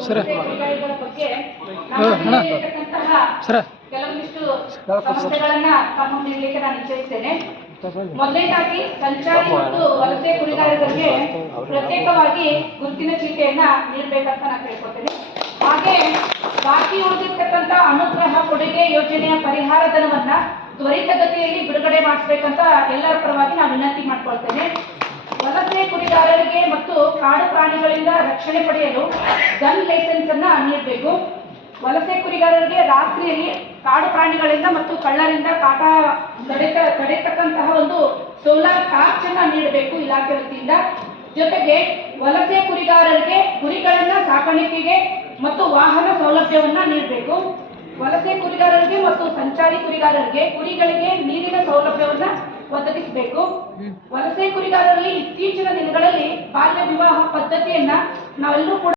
Sir. ಸರ. ಕೆಲವೊಂದಿಷ್ಟು ಸಮಸ್ಯೆಗಳನ್ನ ತಮ್ಮ ನಾನು ಇಚ್ಛಿಸ್ತೇನೆ ಮೊದಲನೇದಾಗಿ ಸಂಚಾರಿ ಮತ್ತು ವಲಸೆ ಕುರಿಗಾರರಿಗೆ ಪ್ರತ್ಯೇಕವಾಗಿ ಗುರುತಿನ ಚೀಟಿಯನ್ನ ನೀಡಬೇಕಂತ ನಾನು ಕೇಳ್ಕೊತೇನೆ ಹಾಗೆ ಬಾಕಿ ಉಳಿದಿರ್ತಕ್ಕಂಥ ಅನುಗ್ರಹ ಕೊಡುಗೆ ಯೋಜನೆಯ ಪರಿಹಾರ ಧನವನ್ನ ತ್ವರಿತಗತಿಯಲ್ಲಿ ಬಿಡುಗಡೆ ಮಾಡಿಸ್ಬೇಕಂತ ಎಲ್ಲರ ಪರವಾಗಿ ನಾನು ವಿನಂತಿ ಮಾಡ್ಕೊಳ್ತೇನೆ. ಕಾಡು ಪ್ರಾಣಿಗಳಿಂದ ರಕ್ಷಣೆ ಪಡೆಯಲು ಗನ್ ಲೈಸೆನ್ಸ್ ಅನ್ನ ನೀಡಬೇಕು. ವಲಸೆ ಕುರಿಗಾರರಿಗೆ ರಾತ್ರಿಯಲ್ಲಿ ಕಾಡು ಪ್ರಾಣಿಗಳಿಂದ ಮತ್ತು ಕಳ್ಳರಿಂದ ಕಾಟ ತಡೆತ ತಡೆತಕ್ಕಂತಹ ಒಂದು ಸೋಲಾರ್ ಟಾರ್ಚ್ ಅನ್ನ ನೀಡಬೇಕು ಇಲಾಖೆ ವತಿಯಿಂದ. ಜೊತೆಗೆ ವಲಸೆ ಕುರಿಗಾರರಿಗೆ ಕುರಿಗಳನ್ನ ಸಾಕಾಣಿಕೆಗೆ ಮತ್ತು ವಾಹನ ಸೌಲಭ್ಯವನ್ನ ನೀಡಬೇಕು. ವಲಸೆ ಕುರಿಗಾರರಿಗೆ ಮತ್ತು ಸಂಚಾರಿ ಕುರಿಗಾರರಿಗೆ ಕುರಿಗಳಿಗೆ ನೀರಿನ ಸೌಲಭ್ಯವನ್ನ ಒದಗಿಸಬೇಕು. ವಲಸೆ ಕುರಿಗಾರರಲ್ಲಿ ಇತ್ತೀಚಿನ ಬಾಲ್ಯ ವಿವಾಹ ಪದ್ಧತಿಯನ್ನ ನಾವೆಲ್ಲರೂ ಕೂಡ